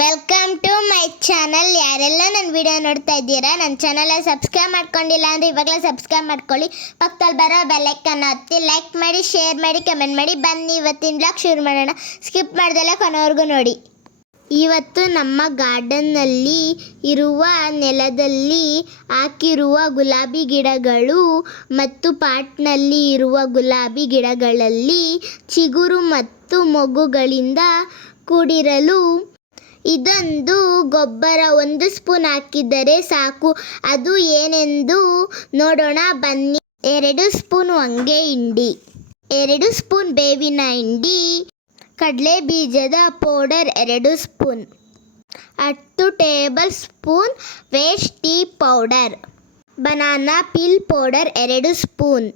Welcome to my channel ಯಾರೆಲ್ಲ ನನ್ನ video ನೋಡ್ತಾ ಇದ್ದೀರಾ ನನ್ನ ಚಾನಲ್ ಸಬ್ಸ್ಕ್ರೈಬ್ ಮಾಡ್ಕೊಂಡಿಲ್ಲ ಅಂದರೆ ಇವಾಗಲೇ ಸಬ್ಸ್ಕ್ರೈಬ್ ಮಾಡ್ಕೊಳ್ಳಿ. ಪಕ್ಕದಲ್ಲಿ ಬರೋ ಬೆಲ್ಲೈಕನ್ನು ಹತ್ತಿ ಲೈಕ್ ಮಾಡಿ ಶೇರ್ ಮಾಡಿ ಕಮೆಂಟ್ ಮಾಡಿ. ಬನ್ನಿ, ಇವತ್ತಿನ ಬ್ಲಾಗ್ ಶುರು ಮಾಡೋಣ. ಸ್ಕಿಪ್ ಮಾಡ್ದಲ್ಲ ಕೊನೆವರೆಗೂ ನೋಡಿ. ಇವತ್ತು ನಮ್ಮ ಗಾರ್ಡನ್ನಲ್ಲಿ ಇರುವ ನೆಲದಲ್ಲಿ ಹಾಕಿರುವ ಗುಲಾಬಿ ಗಿಡಗಳು ಮತ್ತು ಪಾಟ್ನಲ್ಲಿ ಇರುವ ಗುಲಾಬಿ ಗಿಡಗಳಲ್ಲಿ ಚಿಗುರು ಮತ್ತು ಮೊಗ್ಗುಗಳಿಂದ ಕೂಡಿರಲು ಇದೊಂದು ಗೊಬ್ಬರ, ಒಂದು ಸ್ಪೂನ್ ಹಾಕಿದರೆ ಸಾಕು. ಅದು ಏನೆಂದು ನೋಡೋಣ, ಬನ್ನಿ. ಎರಡು ಸ್ಪೂನ್ ಹಂಗೆ ಹಿಂಡಿ. ಎರಡು ಸ್ಪೂನ್ ಬೇವಿನ ಹಿಂಡಿ. ಕಡಲೆ ಬೀಜದ ಪೌಡರ್ ಎರಡು ಸ್ಪೂನ್. ಹತ್ತು tablespoon waste tea powder. Banana peel powder ಎರಡು ಸ್ಪೂನ್.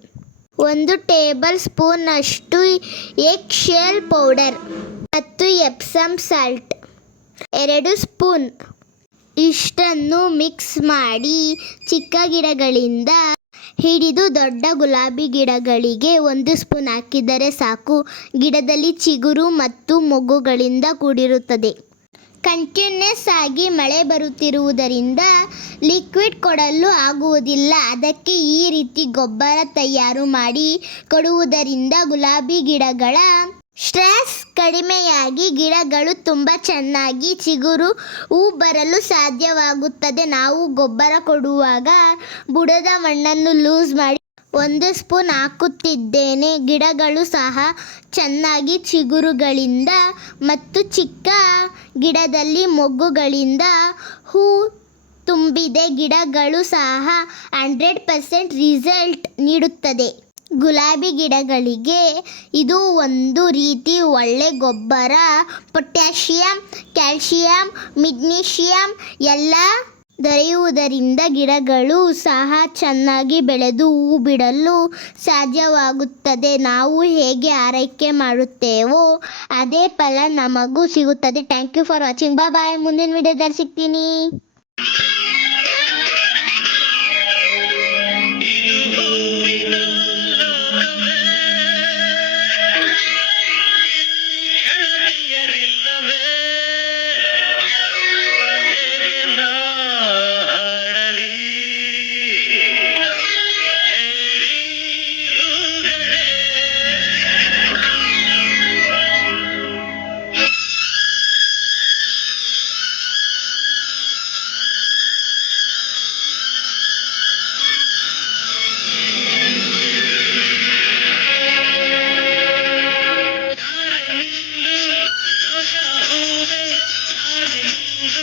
ಒಂದು ಟೇಬಲ್ ಸ್ಪೂನ್ ಅಷ್ಟು ಎಗ್ ಶೆಲ್ ಪೌಡರ್. ಮತ್ತು ಎಪ್ಸಮ್ ಸಾಲ್ಟ್. ಎರಡು ಸ್ಪೂನ್. ಇಷ್ಟನ್ನು ಮಿಕ್ಸ್ ಮಾಡಿ ಚಿಕ್ಕ ಗಿಡಗಳಿಂದ ಹಿಡಿದು ದೊಡ್ಡ ಗುಲಾಬಿ ಗಿಡಗಳಿಗೆ ಒಂದು ಸ್ಪೂನ್ ಹಾಕಿದರೆ ಸಾಕು. ಗಿಡದಲ್ಲಿ ಚಿಗುರು ಮತ್ತು ಮೊಗ್ಗುಗಳಿಂದ ಕೂಡಿರುತ್ತದೆ. ಕಂಟಿನ್ಯೂಸ್ ಆಗಿ ಮಳೆ ಬರುತ್ತಿರುವುದರಿಂದ ಲಿಕ್ವಿಡ್ ಕೊಡಲು ಆಗುವುದಿಲ್ಲ. ಅದಕ್ಕೆ ಈ ರೀತಿ ಗೊಬ್ಬರ ತಯಾರು ಮಾಡಿ ಕೊಡುವುದರಿಂದ ಗುಲಾಬಿ ಗಿಡಗಳ ಸ್ಟ್ರೆಸ್ ಕಡಿಮೆಯಾಗಿ ಗಿಡಗಳು ತುಂಬ ಚೆನ್ನಾಗಿ ಚಿಗುರು ಹೂ ಬರಲು ಸಾಧ್ಯವಾಗುತ್ತದೆ. ನಾವು ಗೊಬ್ಬರ ಕೊಡುವಾಗ ಬುಡದ ಮಣ್ಣನ್ನು ಲೂಸ್ ಮಾಡಿ ಒಂದು ಸ್ಪೂನ್ ಹಾಕುತ್ತಿದ್ದೇನೆ. ಗಿಡಗಳು ಸಹ ಚೆನ್ನಾಗಿ ಚಿಗುರುಗಳಿಂದ ಮತ್ತು ಚಿಕ್ಕ ಗಿಡದಲ್ಲಿ ಮೊಗ್ಗುಗಳಿಂದ ಹೂ ತುಂಬಿದೆ. ಗಿಡಗಳು ಸಹ ಹಂಡ್ರೆಡ್ ಪರ್ಸೆಂಟ್ ರಿಸಲ್ಟ್ ನೀಡುತ್ತದೆ. ಗುಲಾಬಿ ಗಿಡಗಳಿಗೆ ಇದು ಒಂದು ರೀತಿ ಒಳ್ಳೆ ಗೊಬ್ಬರ, ಪೊಟ್ಯಾಷಿಯಂ ಕ್ಯಾಲ್ಶಿಯಂ ಮೆಗ್ನೀಷಿಯಂ ಎಲ್ಲ ದೊರೆಯುವುದರಿಂದ ಗಿಡಗಳು ಸಹ ಚೆನ್ನಾಗಿ ಬೆಳೆದು ಹೂ ಬಿಡಲು ಸಾಧ್ಯವಾಗುತ್ತದೆ. ನಾವು ಹೇಗೆ ಆರೈಕೆ ಮಾಡುತ್ತೇವೋ ಅದೇ ಫಲ ನಮಗೂ ಸಿಗುತ್ತದೆ. ಥ್ಯಾಂಕ್ ಯು ಫಾರ್ ವಾಚಿಂಗ್ ಬಾ ಬಾಯ್ ಮುಂದಿನ ವಿಡಿಯೋದಲ್ಲಿ ಸಿಗ್ತೀನಿ.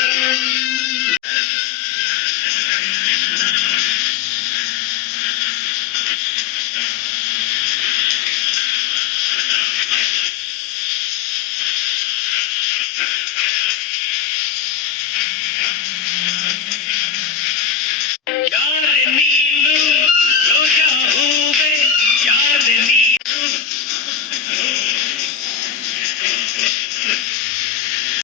Thank you.